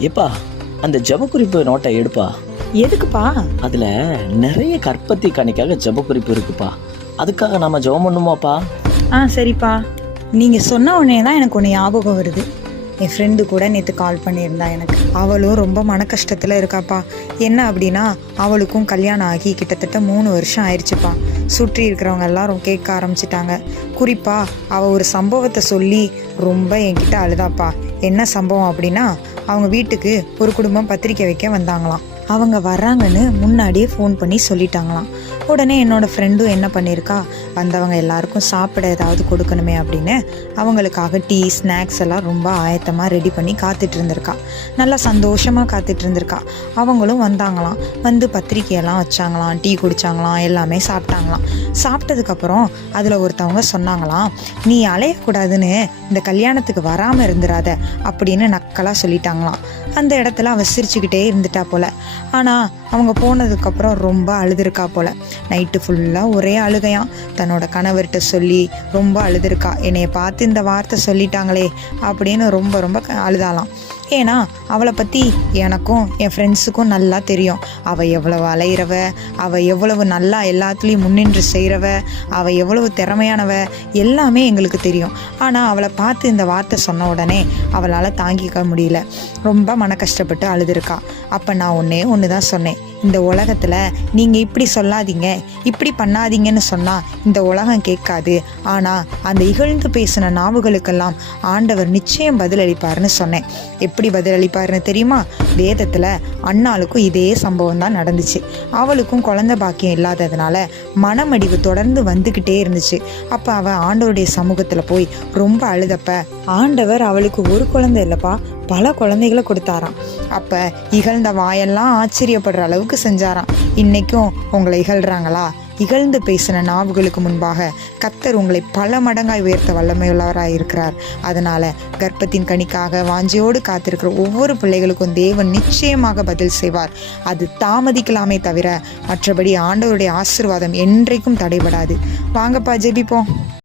ஏப்பா அந்த ஜபக்குறிப்பு நோட்டை எடுப்பா. எதுக்குப்பா? அதுல நிறைய கற்பத்தி கணிக்காக ஜபக்குறிப்பு இருக்குப்பா. அதுக்காக நாம ஜெபம் பண்ணுமாப்பா ஆ சரிப்பா. நீங்கள் சொன்ன உடனே தான் எனக்கு ஒன்று ஞாபகம் வருது. என் ஃப்ரெண்டு கூட நேற்று கால் பண்ணியிருந்தா எனக்கு. அவளும் ரொம்ப மன கஷ்டத்தில் இருக்காப்பா. என்ன அப்படின்னா அவளுக்கும் கல்யாணம் ஆகி கிட்டத்தட்ட மூணு வருஷம் ஆயிடுச்சுப்பா. சுற்றி இருக்கிறவங்க எல்லாரும் கேட்க ஆரம்பிச்சிட்டாங்க. குறிப்பாக அவள் ஒரு சம்பவத்தை சொல்லி ரொம்ப என்கிட்ட அழுதாப்பா. என்ன சம்பவம் அப்படின்னா அவங்க வீட்டுக்கு ஒரு குடும்பம் பத்திரிக்கை வைக்க வந்தாங்களாம். அவங்க வர்றாங்கன்னு முன்னாடியே ஃபோன் பண்ணி சொல்லிட்டாங்களாம். உடனே என்னோடய ஃப்ரெண்டும் என்ன பண்ணியிருக்கா வந்தவங்க எல்லாருக்கும் சாப்பிட ஏதாவது கொடுக்கணுமே அப்படின்னு அவங்களுக்காக டீ ஸ்நாக்ஸ் எல்லாம் ரொம்ப ஆயத்தமாக ரெடி பண்ணி காத்துட்டு இருந்திருக்கா. நல்லா சந்தோஷமாக காத்துட்டு இருந்திருக்கா. அவங்களும் வந்தாங்களாம். வந்து பத்திரிக்கையெல்லாம் வச்சாங்களாம் டீ குடித்தாங்களாம் எல்லாமே சாப்பிட்டாங்களாம். சாப்பிட்டதுக்கப்புறம் அதில் ஒருத்தவங்க சொன்னாங்களாம் நீ அலையக்கூடாதுன்னு இந்த கல்யாணத்துக்கு வராமல் இருந்துடாத அப்படின்னு நக்கலாக சொல்லிட்டாங்களாம். அந்த இடத்துல அவ சிரிச்சுக்கிட்டே இருந்துட்டா போல. ஆனால் அவங்க போனதுக்கப்புறம் ரொம்ப அழுதுருக்கா போல. நைட்டு ஃபுல்லாக ஒரே அழுகையாம். தன்னோட கணவர்கிட்ட சொல்லி ரொம்ப அழுதுருக்கா. என்னையை பார்த்து இந்த வார்த்தை சொல்லிட்டாங்களே அப்படின்னு ரொம்ப ரொம்ப க- ஏன்னா அவளை பற்றி எனக்கும் என் ஃப்ரெண்ட்ஸுக்கும் நல்லா தெரியும். அவள் எவ்வளவு அலையிறவ அவள் எவ்வளவு நல்லா எல்லாத்துலேயும் முன்னின்று செய்கிறவ அவள் எவ்வளவு திறமையானவ எல்லாமே எங்களுக்கு தெரியும். ஆனால் அவளை பார்த்து இந்த வார்த்தை சொன்ன உடனே அவளால் தாங்கிக்க முடியல. ரொம்ப மன மன கஷ்டப்பட்டு அழுதுருக்கா. அப்போ நான் ஒன்றே ஒன்று தான் சொன்னேன். இந்த உலகத்தில் நீங்கள் இப்படி சொல்லாதீங்க. இப்படி பண்ணாதீங்கன்னு சொன்னால் இந்த உலகம் கேட்காது. ஆனால் அந்த இகழ்ந்து பேசின நாவுகளுக்கெல்லாம் ஆண்டவர் நிச்சயம் பதிலளிப்பார்னு சொன்னேன். எப்படி பதிலளிப்பார்னு தெரியுமா? வேதத்தில் அண்ணாளுக்கும் இதே சம்பவம் தான் நடந்துச்சு. அவளுக்கும் குழந்தை பாக்கியம் இல்லாததுனால மனமடிவு தொடர்ந்து வந்துக்கிட்டே இருந்துச்சு. அப்போ அவள் ஆண்டவருடைய சமூகத்தில் போய் ரொம்ப அழுதப்ப ஆண்டவர் அவளுக்கு ஒரு குழந்தை இல்லைப்பா. பல குழந்தைகளை கொடுத்தாராம். அப்போ இகழ்ந்த வாயெல்லாம் ஆச்சரியப்படுற அளவுக்கு செஞ்சாராம். இன்னைக்கும் உங்களை இகழ்கிறாங்களா இகழ்ந்து பேசின நாவுகளுக்கு முன்பாக கத்தர் உங்களை பல மடங்காய் உயர்த்த வல்லமையுள்ளவராக இருக்கிறார். அதனால கர்ப்பத்தின் கணிக்காக வாஞ்சியோடு காத்திருக்கிற ஒவ்வொரு பிள்ளைகளுக்கும் தேவன் நிச்சயமாக பதில் செய்வார். அது தாமதிக்கலாமே தவிர மற்றபடி ஆண்டவருடைய ஆசீர்வாதம் என்றைக்கும் தடைபடாது. வாங்கப்பா ஜெபிப்போம்.